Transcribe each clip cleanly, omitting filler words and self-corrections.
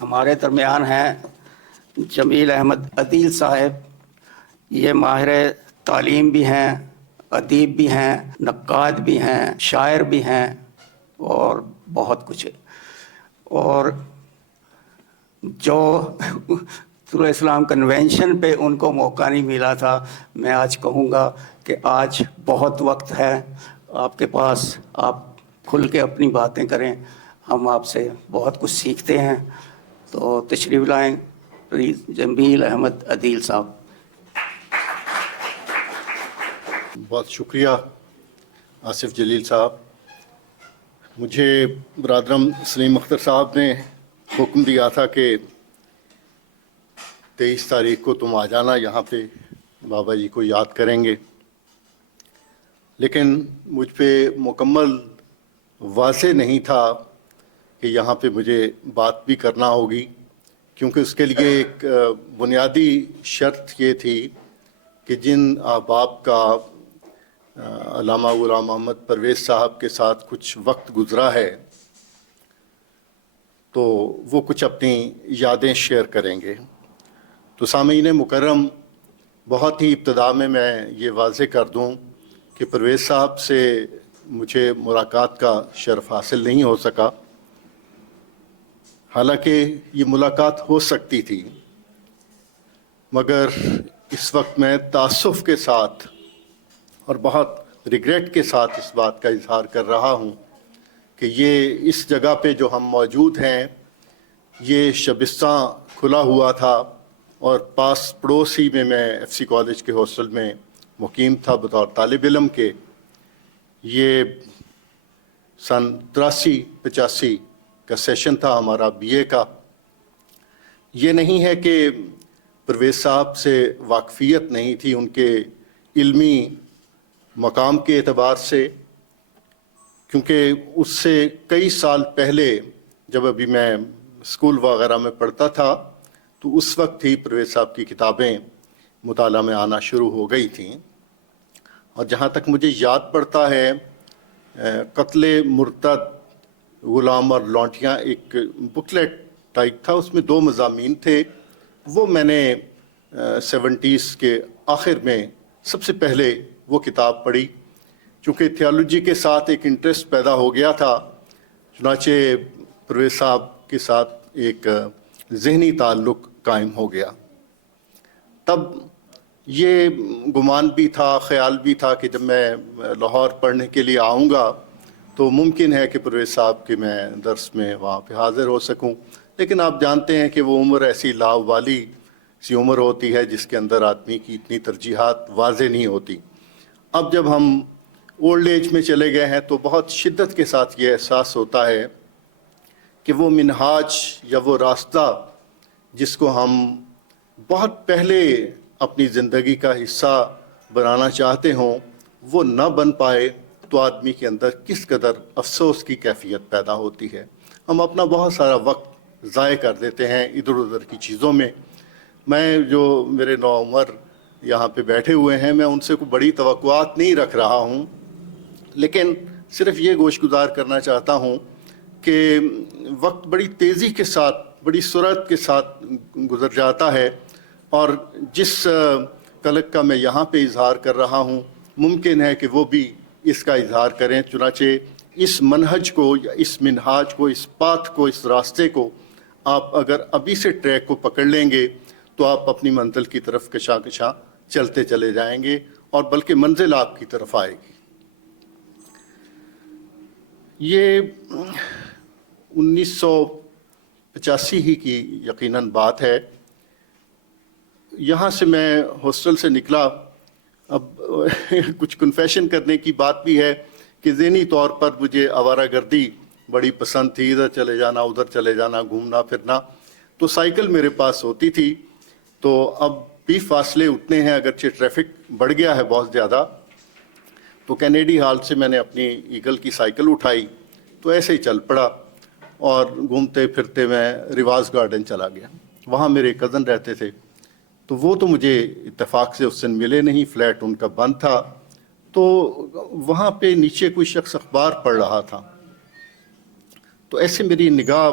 ہمارے درمیان ہیں جمیل احمد عدیل صاحب. یہ ماہر تعلیم بھی ہیں، ادیب بھی ہیں، نقاد بھی ہیں، شاعر بھی ہیں اور بہت کچھ ہے. اور جو طلوع اسلام کنونشن پہ ان کو موقع نہیں ملا تھا، میں آج کہوں گا کہ آج بہت وقت ہے آپ کے پاس، آپ کھل کے اپنی باتیں کریں. ہم آپ سے بہت کچھ سیکھتے ہیں. تو تشریف لائیں پلیز جمیل احمد عدیل صاحب. بہت شکریہ آصف جلیل صاحب. مجھے برادرم سلیم اختر صاحب نے حکم دیا تھا کہ 23 تاریخ کو تم آ جانا یہاں پہ، بابا جی کو یاد کریں گے. لیکن مجھ پہ مکمل واضح نہیں تھا کہ یہاں پہ مجھے بات بھی کرنا ہوگی، کیونکہ اس کے لیے ایک بنیادی شرط یہ تھی کہ جن احباب کا علامہ غلام محمد پرویز صاحب کے ساتھ کچھ وقت گزرا ہے تو وہ کچھ اپنی یادیں شیئر کریں گے. تو سامعین مکرم، بہت ہی ابتدا میں یہ واضح کر دوں کہ پرویز صاحب سے مجھے ملاقات کا شرف حاصل نہیں ہو سکا، حالانکہ یہ ملاقات ہو سکتی تھی. مگر اس وقت میں تاسف کے ساتھ اور بہت ریگریٹ کے ساتھ اس بات کا اظہار کر رہا ہوں کہ یہ اس جگہ پہ جو ہم موجود ہیں، یہ شبستاں کھلا ہوا تھا اور پاس پڑوس ہی میں ایف سی کالج کے ہاسٹل میں مقیم تھا بطور طالب علم کے. یہ سن 83-85 کا سیشن تھا ہمارا بی اے کا. یہ نہیں ہے کہ پرویز صاحب سے واقفیت نہیں تھی ان کے علمی مقام کے اعتبار سے، کیونکہ اس سے کئی سال پہلے جب ابھی میں اسکول وغیرہ میں پڑھتا تھا تو اس وقت ہی پرویز صاحب کی کتابیں مطالعہ میں آنا شروع ہو گئی تھیں. اور جہاں تک مجھے یاد پڑتا ہے، قتل مرتد غلام اور لونٹیاں ایک بکلیٹ ٹائپ تھا، اس میں 2 مضامین تھے. وہ میں نے 70s کے آخر میں سب سے پہلے وہ کتاب پڑھی. چونکہ تھیالوجی کے ساتھ ایک انٹرسٹ پیدا ہو گیا تھا، چنانچہ پرویز صاحب کے ساتھ ایک ذہنی تعلق قائم ہو گیا. تب یہ گمان بھی تھا، خیال بھی تھا کہ جب میں لاہور پڑھنے کے لیے آؤں گا تو ممکن ہے کہ پرویز صاحب کے میں درس میں وہاں پہ حاضر ہو سکوں. لیکن آپ جانتے ہیں کہ وہ عمر ایسی لاوالی سی عمر ہوتی ہے جس کے اندر آدمی کی اتنی ترجیحات واضح نہیں ہوتی. اب جب ہم اولڈ ایج میں چلے گئے ہیں تو بہت شدت کے ساتھ یہ احساس ہوتا ہے کہ وہ منہاج یا وہ راستہ جس کو ہم بہت پہلے اپنی زندگی کا حصہ بنانا چاہتے ہوں وہ نہ بن پائے تو آدمی کے اندر کس قدر افسوس کی کیفیت پیدا ہوتی ہے. ہم اپنا بہت سارا وقت ضائع کر دیتے ہیں ادھر ادھر کی چیزوں میں. میں جو میرے نوعمر یہاں پہ بیٹھے ہوئے ہیں، میں ان سے کوئی بڑی توقعات نہیں رکھ رہا ہوں، لیکن صرف یہ گوش گزار کرنا چاہتا ہوں کہ وقت بڑی تیزی کے ساتھ، بڑی سرعت کے ساتھ گزر جاتا ہے، اور جس قلق کا میں یہاں پہ اظہار کر رہا ہوں ممکن ہے کہ وہ بھی اس کا اظہار کریں. چنانچہ اس منہج کو یا اس منہاج کو، اس پاتھ کو، اس راستے کو آپ اگر ابھی سے ٹریک کو پکڑ لیں گے تو آپ اپنی منزل کی طرف کشاں کشاں چلتے چلے جائیں گے، اور بلکہ منزل آپ کی طرف آئے گی. یہ 1985 ہی کی یقیناً بات ہے. یہاں سے میں ہاسٹل سے نکلا. اب کچھ کنفیشن کرنے کی بات بھی ہے کہ ذہنی طور پر مجھے آوارہ گردی بڑی پسند تھی، ادھر چلے جانا ادھر چلے جانا، گھومنا پھرنا. تو سائیکل میرے پاس ہوتی تھی. تو اب بھی فاصلے اتنے ہیں، اگرچہ ٹریفک بڑھ گیا ہے بہت زیادہ. تو کینیڈی ہال سے میں نے اپنی ایگل کی سائیکل اٹھائی تو ایسے ہی چل پڑا، اور گھومتے پھرتے میں ریواز گارڈن چلا گیا. وہاں میرے کزن رہتے تھے، تو وہ تو مجھے اتفاق سے اس دن ملے نہیں، فلیٹ ان کا بند تھا. تو وہاں پہ نیچے کوئی شخص اخبار پڑھ رہا تھا. تو ایسے میری نگاہ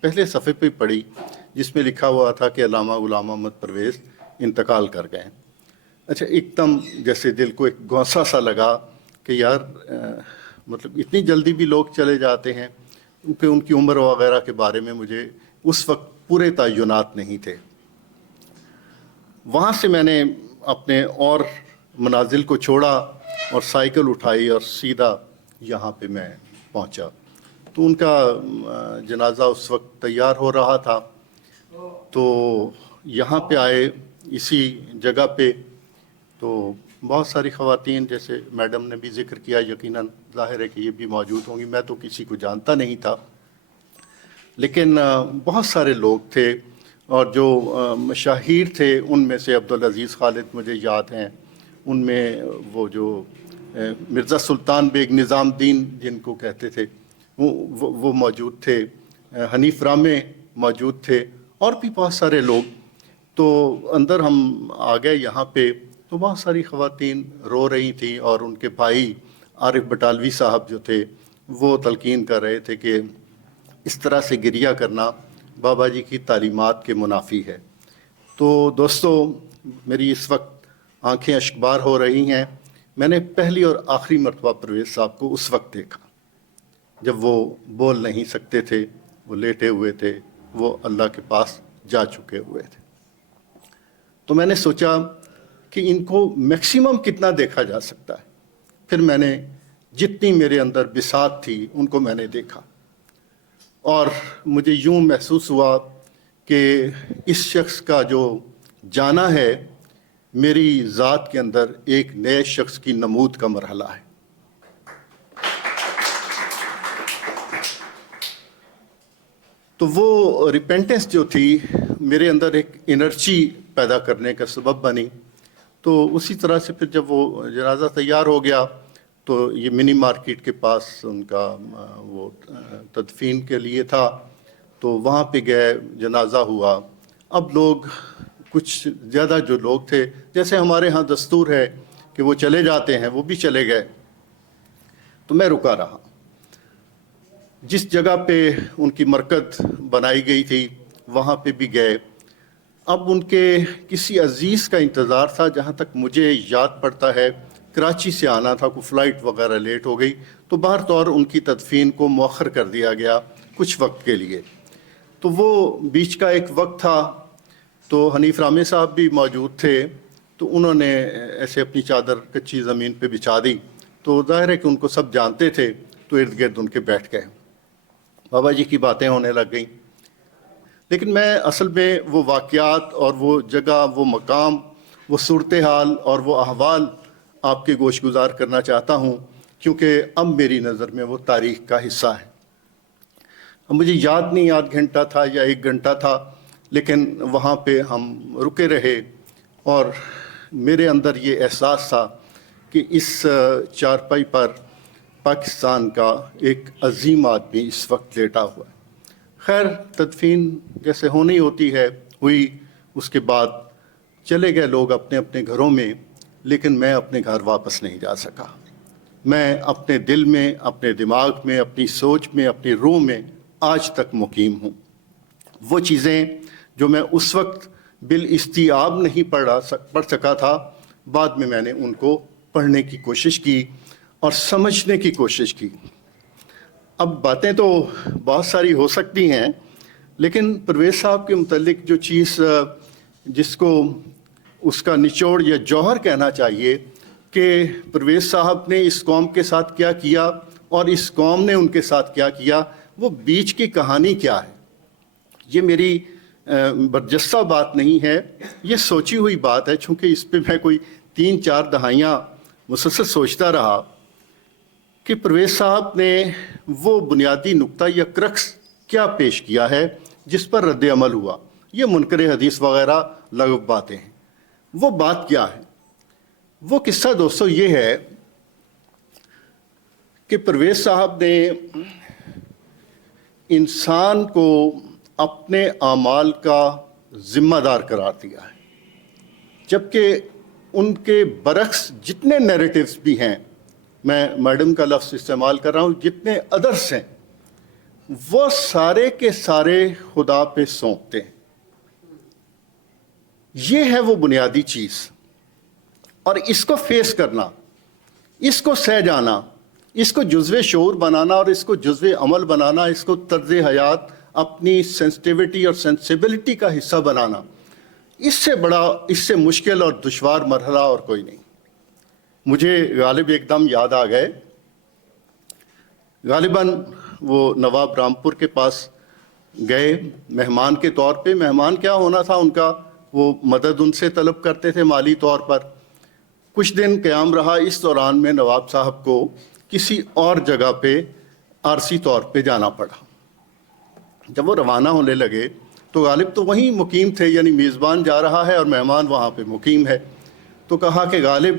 پہلے صفحے پہ پڑی جس میں لکھا ہوا تھا کہ علامہ غلام محمد پرویز انتقال کر گئے. اچھا، ایک دم جیسے دل کو ایک گوسا سا لگا کہ یار مطلب اتنی جلدی بھی لوگ چلے جاتے ہیں، کیونکہ ان کی عمر وغیرہ کے بارے میں مجھے اس وقت پورے تعینات نہیں تھے. وہاں سے میں نے اپنے اور منازل کو چھوڑا اور سائیکل اٹھائی اور سیدھا یہاں پہ میں پہنچا. تو ان کا جنازہ اس وقت تیار ہو رہا تھا، تو یہاں پہ آئے اسی جگہ پہ. تو بہت ساری خواتین، جیسے میڈم نے بھی ذکر کیا، یقیناً ظاہر ہے کہ یہ بھی موجود ہوں گی، میں تو کسی کو جانتا نہیں تھا، لیکن بہت سارے لوگ تھے. اور جو مشاہیر تھے ان میں سے عبدالعزیز خالد مجھے یاد ہیں، ان میں وہ جو مرزا سلطان بیگ نظام الدین جن کو کہتے تھے وہ موجود تھے، حنیف رامے موجود تھے، اور بھی بہت سارے لوگ. تو اندر ہم آ گئے یہاں پہ، تو بہت ساری خواتین رو رہی تھیں، اور ان کے بھائی عارف بٹالوی صاحب جو تھے وہ تلقین کر رہے تھے کہ اس طرح سے گریہ کرنا بابا جی کی تعلیمات کے منافی ہے. تو دوستو، میری اس وقت آنکھیں اشکبار ہو رہی ہیں. میں نے پہلی اور آخری مرتبہ پرویز صاحب کو اس وقت دیکھا جب وہ بول نہیں سکتے تھے، وہ لیٹے ہوئے تھے، وہ اللہ کے پاس جا چکے ہوئے تھے. تو میں نے سوچا کہ ان کو میکسیمم کتنا دیکھا جا سکتا ہے. پھر میں نے جتنی میرے اندر بساط تھی ان کو میں نے دیکھا، اور مجھے یوں محسوس ہوا کہ اس شخص کا جو جانا ہے میری ذات کے اندر ایک نئے شخص کی نمود کا مرحلہ ہے. تو وہ ریپینٹنس جو تھی میرے اندر ایک انرجی پیدا کرنے کا سبب بنی. تو اسی طرح سے پھر جب وہ جنازہ تیار ہو گیا تو یہ منی مارکیٹ کے پاس ان کا وہ تدفین کے لیے تھا، تو وہاں پہ گئے، جنازہ ہوا. اب لوگ کچھ زیادہ جو لوگ تھے، جیسے ہمارے ہاں دستور ہے کہ وہ چلے جاتے ہیں، وہ بھی چلے گئے. تو میں رکا رہا. جس جگہ پہ ان کی مرکز بنائی گئی تھی وہاں پہ بھی گئے. اب ان کے کسی عزیز کا انتظار تھا. جہاں تک مجھے یاد پڑتا ہے کراچی سے آنا تھا، کوئی فلائٹ وغیرہ لیٹ ہو گئی، تو بہر طور ان کی تدفین کو مؤخر کر دیا گیا کچھ وقت کے لیے. تو وہ بیچ کا ایک وقت تھا. تو حنیف رامے صاحب بھی موجود تھے، تو انہوں نے ایسے اپنی چادر کچی زمین پہ بچھا دی. تو ظاہر ہے کہ ان کو سب جانتے تھے، تو ارد گرد ان کے بیٹھ گئے. بابا جی کی باتیں ہونے لگ گئیں. لیکن میں اصل میں وہ واقعات اور وہ جگہ، وہ مقام، وہ صورتحال اور وہ احوال آپ کے گوش گزار کرنا چاہتا ہوں، کیونکہ اب میری نظر میں وہ تاریخ کا حصہ ہے. اب مجھے یاد نہیں آدھ گھنٹہ تھا یا 1 گھنٹہ تھا، لیکن وہاں پہ ہم رکے رہے، اور میرے اندر یہ احساس تھا کہ اس چارپائی پر پاکستان کا ایک عظیم آدمی اس وقت لیٹا ہوا ہے. خیر، تدفین جیسے ہونی ہوتی ہے ہوئی. اس کے بعد چلے گئے لوگ اپنے اپنے گھروں میں، لیکن میں اپنے گھر واپس نہیں جا سکا. میں اپنے دل میں، اپنے دماغ میں، اپنی سوچ میں، اپنی روح میں آج تک مقیم ہوں. وہ چیزیں جو میں اس وقت بالاستیعاب نہیں پڑھ سکا تھا، بعد میں نے ان کو پڑھنے کی کوشش کی اور سمجھنے کی کوشش کی. اب باتیں تو بہت ساری ہو سکتی ہیں، لیکن پرویز صاحب کے متعلق جو چیز جس کو اس کا نچوڑ یا جوہر کہنا چاہیے کہ پرویز صاحب نے اس قوم کے ساتھ کیا کیا اور اس قوم نے ان کے ساتھ کیا کیا، وہ بیچ کی کہانی کیا ہے. یہ میری برجستہ بات نہیں ہے، یہ سوچی ہوئی بات ہے. چونکہ اس پہ میں کوئی 3-4 دہائیاں مسلسل سوچتا رہا کہ پرویز صاحب نے وہ بنیادی نقطہ یا کرکس کیا پیش کیا ہے جس پر رد عمل ہوا. یہ منکر حدیث وغیرہ لغو باتیں ہیں. وہ بات کیا ہے؟ وہ قصہ دوستو یہ ہے کہ پرویز صاحب نے انسان کو اپنے اعمال کا ذمہ دار قرار دیا ہے، جبکہ ان کے برعکس جتنے نیریٹیوز بھی ہیں، میں میڈم کا لفظ استعمال کر رہا ہوں، جتنے ادرس ہیں، وہ سارے کے سارے خدا پہ سونپتے ہیں. یہ ہے وہ بنیادی چیز. اور اس کو فیس کرنا، اس کو سہ جانا، اس کو جزو شعور بنانا اور اس کو جزو عمل بنانا، اس کو طرز حیات اپنی سینسٹیوٹی اور سینسیبلٹی کا حصہ بنانا، اس سے بڑا، اس سے مشکل اور دشوار مرحلہ اور کوئی نہیں. مجھے غالب ایک دم یاد آ گئے. غالباً وہ نواب رامپور کے پاس گئے مہمان کے طور پہ. مہمان کیا ہونا تھا ان کا، وہ مدد ان سے طلب کرتے تھے مالی طور پر. کچھ دن قیام رہا. اس دوران میں نواب صاحب کو کسی اور جگہ پہ عارضی طور پہ جانا پڑا. جب وہ روانہ ہونے لگے تو غالب تو وہیں مقیم تھے، یعنی میزبان جا رہا ہے اور مہمان وہاں پہ مقیم ہے. تو کہا کہ غالب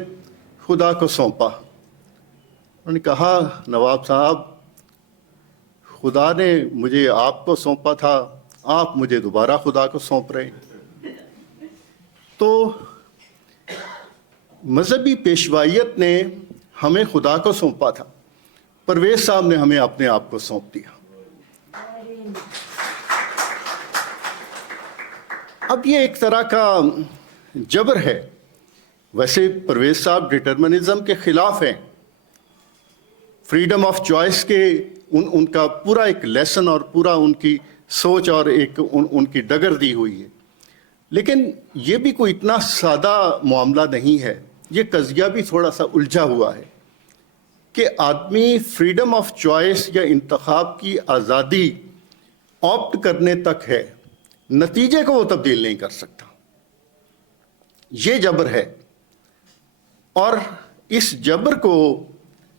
خدا کو سونپا. انہوں نے کہا نواب صاحب خدا نے مجھے آپ کو سونپا تھا، آپ مجھے دوبارہ خدا کو سونپ رہے ہیں. تو مذہبی پیشوائیت نے ہمیں خدا کو سونپا تھا، پرویز صاحب نے ہمیں اپنے آپ کو سونپ دیا. اب یہ ایک طرح کا جبر ہے. ویسے پرویز صاحب ڈٹرمنزم کے خلاف ہیں، فریڈم آف چوائس کے ان کا پورا ایک لیسن اور پورا ان کی سوچ اور ایک ان کی ڈگر دی ہوئی ہے. لیکن یہ بھی کوئی اتنا سادہ معاملہ نہیں ہے. یہ قضیہ بھی تھوڑا سا الجھا ہوا ہے کہ آدمی فریڈم آف چوائس یا انتخاب کی آزادی آپٹ کرنے تک ہے، نتیجے کو وہ تبدیل نہیں کر سکتا. یہ جبر ہے اور اس جبر کو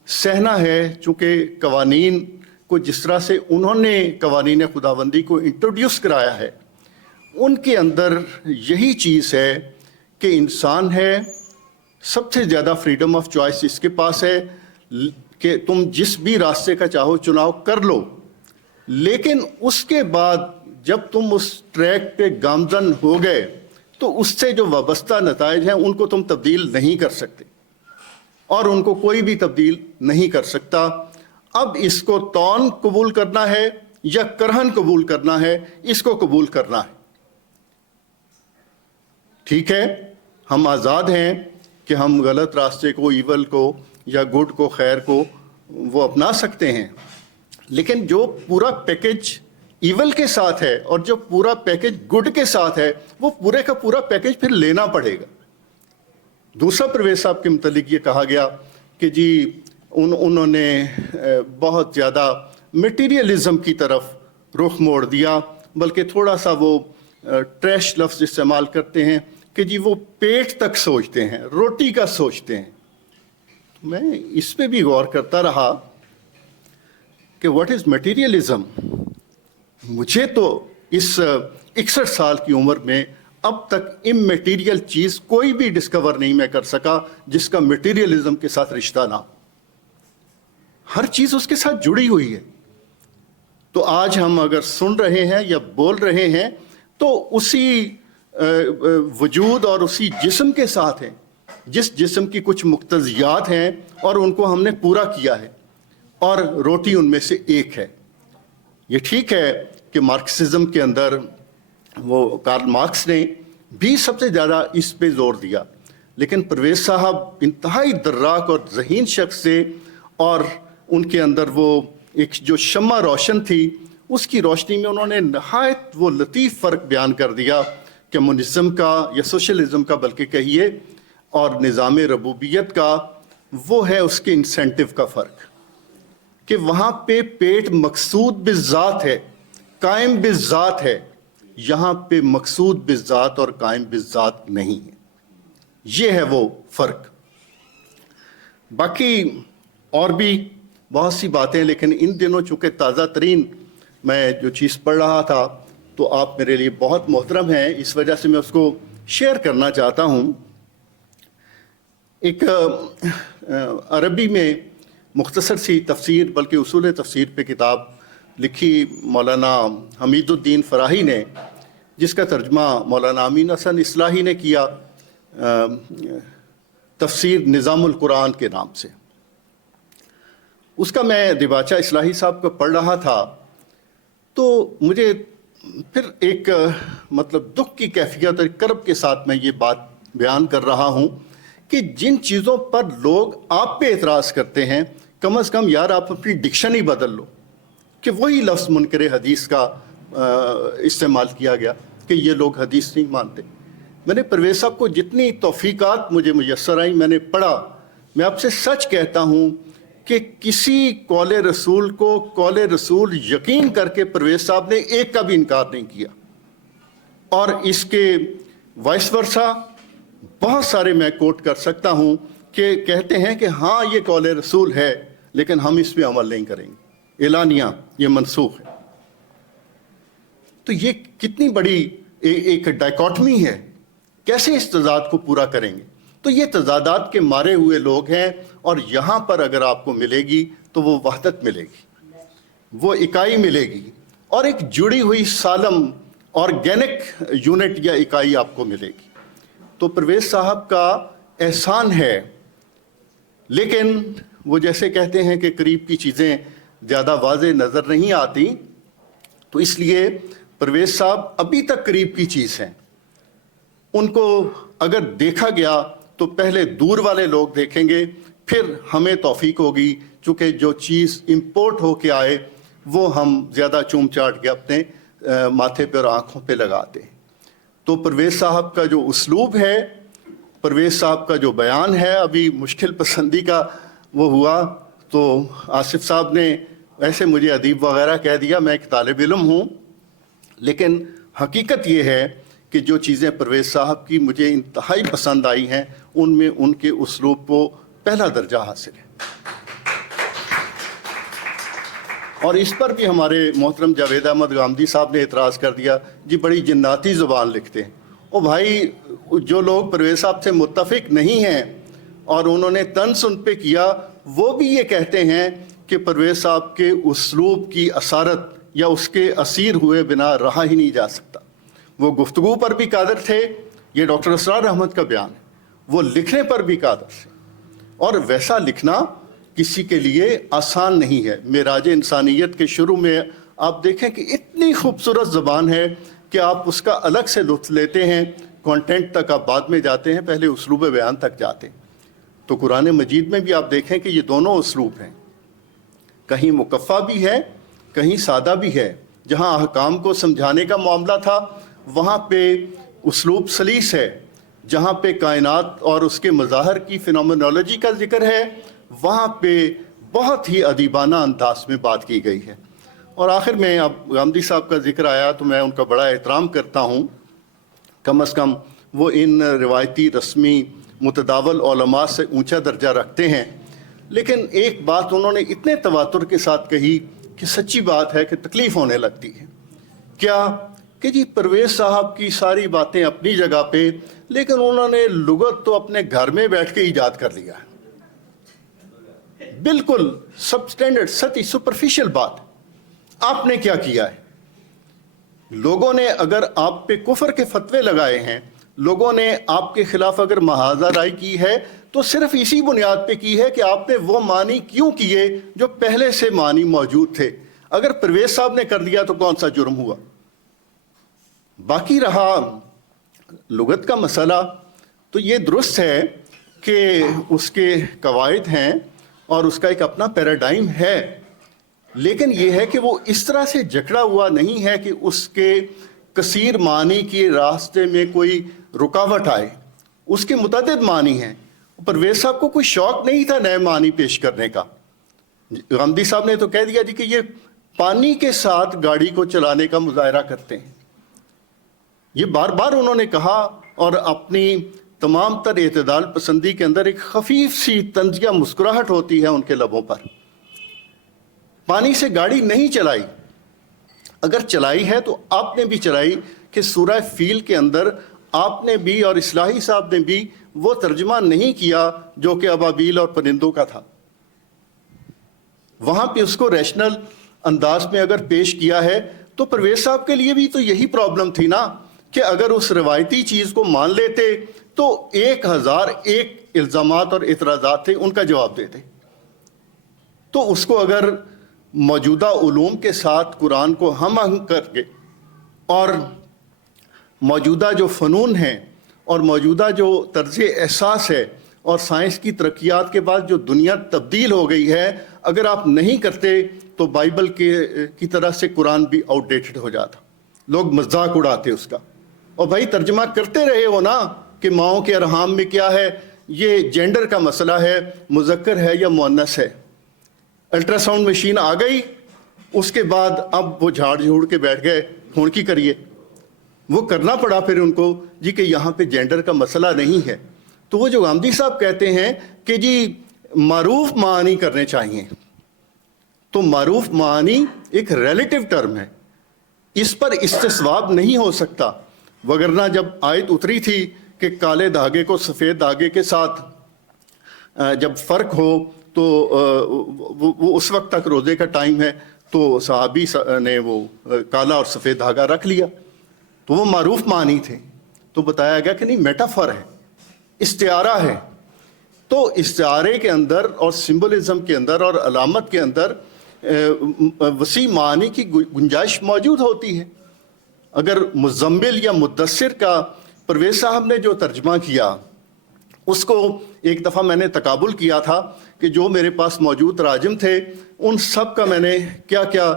سہنا ہے. چونکہ قوانین کو جس طرح سے انہوں نے قوانین خداوندی کو انٹروڈیوس کرایا ہے، ان کے اندر یہی چیز ہے کہ انسان ہے، سب سے زیادہ فریڈم آف چوائس اس کے پاس ہے کہ تم جس بھی راستے کا چاہو چناؤ کر لو. لیکن اس کے بعد جب تم اس ٹریک پہ گامزن ہو گئے تو اس سے جو وابستہ نتائج ہیں ان کو تم تبدیل نہیں کر سکتے اور ان کو کوئی بھی تبدیل نہیں کر سکتا. اب اس کو طون قبول کرنا ہے یا کرہن قبول کرنا ہے، اس کو قبول کرنا ہے. ٹھیک ہے، ہم آزاد ہیں کہ ہم غلط راستے کو، ایول کو یا گڈ کو، خیر کو وہ اپنا سکتے ہیں. لیکن جو پورا پیکج ایول کے ساتھ ہے اور جو پورا پیکج گڈ کے ساتھ ہے، وہ پورے کا پورا پیکج پھر لینا پڑے گا. دوسرا پرویز صاحب کے متعلق یہ کہا گیا کہ جی انہوں نے بہت زیادہ میٹیریلزم کی طرف رخ موڑ دیا، بلکہ تھوڑا سا وہ ٹریش لفظ استعمال کرتے ہیں کہ جی وہ پیٹ تک سوچتے ہیں، روٹی کا سوچتے ہیں. میں اس پہ بھی غور کرتا رہا کہ واٹ از میٹیریلزم. مجھے تو اس 61 سال کی عمر میں اب تک اممیٹیریل چیز کوئی بھی ڈسکور نہیں میں کر سکا جس کا میٹیریلزم کے ساتھ رشتہ نہ. ہر چیز اس کے ساتھ جڑی ہوئی ہے. تو آج ہم اگر سن رہے ہیں یا بول رہے ہیں تو اسی وجود اور اسی جسم کے ساتھ ہیں، جس جسم کی کچھ مقتضیات ہیں اور ان کو ہم نے پورا کیا ہے، اور روٹی ان میں سے ایک ہے. یہ ٹھیک ہے کہ مارکسزم کے اندر وہ کارل مارکس نے بھی سب سے زیادہ اس پہ زور دیا، لیکن پرویز صاحب انتہائی دراک اور ذہین شخص سے، اور ان کے اندر وہ ایک جو شمع روشن تھی اس کی روشنی میں انہوں نے نہایت وہ لطیف فرق بیان کر دیا، کمیونزم کا یا سوشلزم کا بلکہ کہیے، اور نظام ربوبیت کا. وہ ہے اس کے انسینٹو کا فرق کہ وہاں پہ پیٹ مقصود بالذات ہے، قائم بالذات ہے. یہاں پہ مقصود بالذات اور قائم بالذات نہیں ہے. یہ ہے وہ فرق. باقی اور بھی بہت سی باتیں، لیکن ان دنوں چونکہ تازہ ترین میں جو چیز پڑھ رہا تھا تو آپ میرے لیے بہت محترم ہیں، اس وجہ سے میں اس کو شیئر کرنا چاہتا ہوں. ایک عربی میں مختصر سی تفسیر، بلکہ اصول تفسیر پہ کتاب لکھی مولانا حمید الدین فراہی نے، جس کا ترجمہ مولانا امین حسن اصلاحی نے کیا، تفسیر نظام القرآن کے نام سے. اس کا میں دیباچہ اصلاحی صاحب کو پڑھ رہا تھا تو مجھے پھر ایک مطلب دکھ کی کیفیت اور کرب کے ساتھ میں یہ بات بیان کر رہا ہوں کہ جن چیزوں پر لوگ آپ پہ اعتراض کرتے ہیں، کم از کم یار آپ اپنی ڈکشنری بدل لو کہ وہی لفظ منکر حدیث کا استعمال کیا گیا کہ یہ لوگ حدیث نہیں مانتے۔ میں نے پرویز صاحب کو جتنی توفیقات مجھے میسر آئیں میں نے پڑھا، میں آپ سے سچ کہتا ہوں کہ کسی قول رسول کو قول رسول یقین کر کے پرویز صاحب نے ایک کا بھی انکار نہیں کیا، اور اس کے وائس ورثہ بہت سارے میں کوٹ کر سکتا ہوں کہ کہتے ہیں کہ ہاں یہ قول رسول ہے لیکن ہم اس پہ عمل نہیں کریں گے، اعلانیہ یہ منسوخ ہے۔ تو یہ کتنی بڑی ایک ڈائکاٹمی ہے، کیسے اس تضاد کو پورا کریں گے؟ تو یہ تضادات کے مارے ہوئے لوگ ہیں، اور یہاں پر اگر آپ کو ملے گی تو وہ وحدت ملے گی، وہ اکائی ملے گی، اور ایک جڑی ہوئی سالم آرگینک یونٹ یا اکائی آپ کو ملے گی۔ تو پرویز صاحب کا احسان ہے، لیکن وہ جیسے کہتے ہیں کہ قریب کی چیزیں زیادہ واضح نظر نہیں آتی، تو اس لیے پرویز صاحب ابھی تک قریب کی چیز ہیں۔ ان کو اگر دیکھا گیا تو پہلے دور والے لوگ دیکھیں گے، پھر ہمیں توفیق ہوگی، چونکہ جو چیز امپورٹ ہو کے آئے وہ ہم زیادہ چوم چاٹ کے اپنے ماتھے پہ اور آنکھوں پہ لگاتے ہیں۔ تو پرویز صاحب کا جو اسلوب ہے، پرویز صاحب کا جو بیان ہے، ابھی مشکل پسندی کا وہ ہوا تو آصف صاحب نے ایسے مجھے ادیب وغیرہ کہہ دیا، میں ایک طالب علم ہوں، لیکن حقیقت یہ ہے کہ جو چیزیں پرویز صاحب کی مجھے انتہائی پسند آئی ہیں، ان میں ان کے اسلوب کو پہلا درجہ حاصل ہے۔ اور اس پر بھی ہمارے محترم جاوید احمد گامدی صاحب نے اعتراض کر دیا، جی بڑی جناتی زبان لکھتے ہیں۔ او بھائی، جو لوگ پرویز صاحب سے متفق نہیں ہیں اور انہوں نے طنز ان پہ کیا، وہ بھی یہ کہتے ہیں کہ پرویز صاحب کے اسلوب کی اثارت یا اس کے اسیر ہوئے بنا رہا ہی نہیں جا سکتا۔ وہ گفتگو پر بھی قادر تھے، یہ ڈاکٹر اسرار احمد کا بیان ہے، وہ لکھنے پر بھی قادر تھے، اور ویسا لکھنا کسی کے لیے آسان نہیں ہے۔ معراج انسانیت کے شروع میں آپ دیکھیں کہ اتنی خوبصورت زبان ہے کہ آپ اس کا الگ سے لطف لیتے ہیں، کانٹینٹ تک آپ بعد میں جاتے ہیں، پہلے اسلوب بیان تک جاتے ہیں۔ تو قرآن مجید میں بھی آپ دیکھیں کہ یہ دونوں اسلوب ہیں، کہیں مکفہ بھی ہے، کہیں سادہ بھی ہے۔ جہاں احکام کو سمجھانے کا معاملہ تھا وہاں پہ اسلوب سلیس ہے، جہاں پہ کائنات اور اس کے مظاہر کی فینومینالوجی کا ذکر ہے وہاں پہ بہت ہی ادیبانہ انداز میں بات کی گئی ہے۔ اور آخر میں اب گامدی صاحب کا ذکر آیا تو میں ان کا بڑا احترام کرتا ہوں، کم از کم وہ ان روایتی رسمی متداول علماء سے اونچا درجہ رکھتے ہیں، لیکن ایک بات انہوں نے اتنے تواتر کے ساتھ کہی کہ سچی بات ہے کہ تکلیف ہونے لگتی ہے۔ کیا کہ جی پرویز صاحب کی ساری باتیں اپنی جگہ پہ، لیکن انہوں نے لغت تو اپنے گھر میں بیٹھ کے ایجاد کر لیا ہے، بالکل سب سٹینڈرڈ سطحی سپرفیشل بات۔ آپ نے کیا کیا ہے؟ لوگوں نے اگر آپ پہ کفر کے فتوے لگائے ہیں، لوگوں نے آپ کے خلاف اگر محاذہ رائی کی ہے تو صرف اسی بنیاد پہ کی ہے کہ آپ نے وہ معنی کیوں کیے جو پہلے سے معنی موجود تھے۔ اگر پرویز صاحب نے کر دیا تو کون سا جرم ہوا؟ باقی رہا لغت کا مسئلہ، تو یہ درست ہے کہ اس کے قواعد ہیں اور اس کا ایک اپنا پیراڈائم ہے، لیکن یہ ہے کہ وہ اس طرح سے جکڑا ہوا نہیں ہے کہ اس کے کثیر معنی کے راستے میں کوئی رکاوٹ آئے۔ اس کے متعدد معنی ہیں۔ پرویز صاحب کو کوئی شوق نہیں تھا نئے معنی پیش کرنے کا۔ غامدی صاحب نے تو کہہ دیا جی کہ یہ پانی کے ساتھ گاڑی کو چلانے کا مظاہرہ کرتے ہیں، یہ بار بار انہوں نے کہا، اور اپنی تمام تر اعتدال پسندی کے اندر ایک خفیف سی طنزیہ مسکراہٹ ہوتی ہے ان کے لبوں پر۔ پانی سے گاڑی نہیں چلائی، اگر چلائی ہے تو آپ نے بھی چلائی کہ سورہ فیل کے اندر آپ نے بھی اور اصلاحی صاحب نے بھی وہ ترجمہ نہیں کیا جو کہ ابابیل اور پرندوں کا تھا، وہاں پہ اس کو ریشنل انداز میں اگر پیش کیا ہے۔ تو پرویز صاحب کے لیے بھی تو یہی پرابلم تھی نا کہ اگر اس روایتی چیز کو مان لیتے تو 1001 الزامات اور اعتراضات تھے ان کا جواب دیتے، تو اس کو اگر موجودہ علوم کے ساتھ قرآن کو ہم آہنگ کر کے اور موجودہ جو فنون ہیں اور موجودہ جو طرز احساس ہے اور سائنس کی ترقیات کے بعد جو دنیا تبدیل ہو گئی ہے، اگر آپ نہیں کرتے تو بائبل کی طرح سے قرآن بھی آؤٹ ڈیٹڈ ہو جاتا، لوگ مذاق اڑاتے اس کا۔ اور بھائی ترجمہ کرتے رہے ہو نا کہ ماؤں کے ارحام میں کیا ہے، یہ جینڈر کا مسئلہ ہے، مذکر ہے یا مؤنث ہے۔ الٹرا ساؤنڈ مشین آ گئی، اس کے بعد اب وہ جھاڑ جھوڑ کے بیٹھ گئے کھونکی کریے، وہ کرنا پڑا پھر ان کو جی کہ یہاں پہ جینڈر کا مسئلہ نہیں ہے۔ تو وہ جو غامدی صاحب کہتے ہیں کہ جی معروف معانی کرنے چاہیے، تو معروف معانی ایک ریلیٹیو ٹرم ہے، اس پر استصواب نہیں ہو سکتا، وگرنہ جب آیت اتری تھی کہ کالے دھاگے کو سفید دھاگے کے ساتھ جب فرق ہو تو وہ اس وقت تک روزے کا ٹائم ہے، تو صحابی نے وہ کالا اور سفید دھاگا رکھ لیا، تو وہ معروف معنی تھے۔ تو بتایا گیا کہ نہیں، میٹافر ہے، استعارہ ہے۔ تو استعارے کے اندر اور سمبلزم کے اندر اور علامت کے اندر وسیع معنی کی گنجائش موجود ہوتی ہے۔ اگر مزمل یا مدثر کا پرویز صاحب نے جو ترجمہ کیا، اس کو ایک دفعہ میں نے تقابل کیا تھا کہ جو میرے پاس موجود تراجم تھے ان سب کا میں نے کیا کیا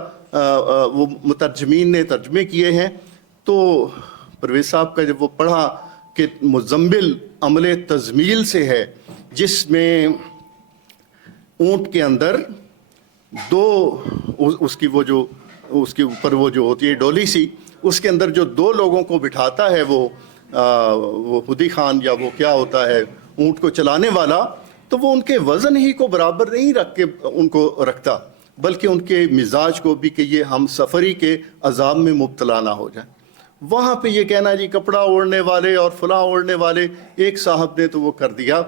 وہ مترجمین نے ترجمے کیے ہیں، تو پرویز صاحب کا جب وہ پڑھا کہ مزمل عمل تزمیل سے ہے، جس میں اونٹ کے اندر اس کی وہ جو اس کے اوپر وہ جو ہوتی ہے ڈولی سی، اس کے اندر جو دو لوگوں کو بٹھاتا ہے وہ خودی خان یا وہ کیا ہوتا ہے اونٹ کو چلانے والا، تو وہ ان کے وزن ہی کو برابر نہیں رکھ کے ان کو رکھتا، بلکہ ان کے مزاج کو بھی کہ یہ ہم سفری کے عذاب میں مبتلا نہ ہو جائیں۔ وہاں پہ یہ کہنا جی کپڑا اوڑھنے والے اور فلاں اوڑھنے والے، ایک صاحب نے تو وہ کر دیا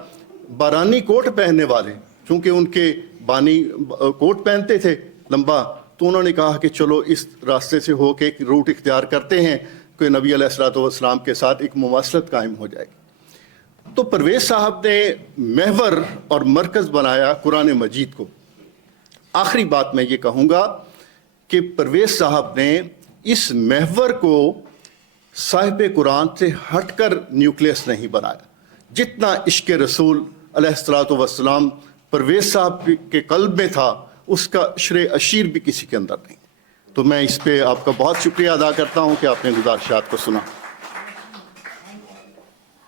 بارانی کوٹ پہننے والے، چونکہ ان کے بانی کوٹ پہنتے تھے لمبا، تو انہوں نے کہا کہ چلو اس راستے سے ہو کے ایک روٹ اختیار کرتے ہیں کہ نبی علیہ الصلوۃ والسلام کے ساتھ ایک مماثلت قائم ہو جائے گی۔ تو پرویز صاحب نے محور اور مرکز بنایا قرآن مجید کو۔ آخری بات میں یہ کہوں گا کہ پرویز صاحب نے اس محور کو صاحب قرآن سے ہٹ کر نیوکلیس نہیں بنایا، جتنا عشق رسول علیہ الصلوۃ والسلام پرویز صاحب کے قلب میں تھا اس کا عشر اشیر بھی کسی کے اندر نہیں۔ تو میں اس پہ آپ کا بہت شکریہ ادا کرتا ہوں کہ آپ نے گزارشات کو سنا۔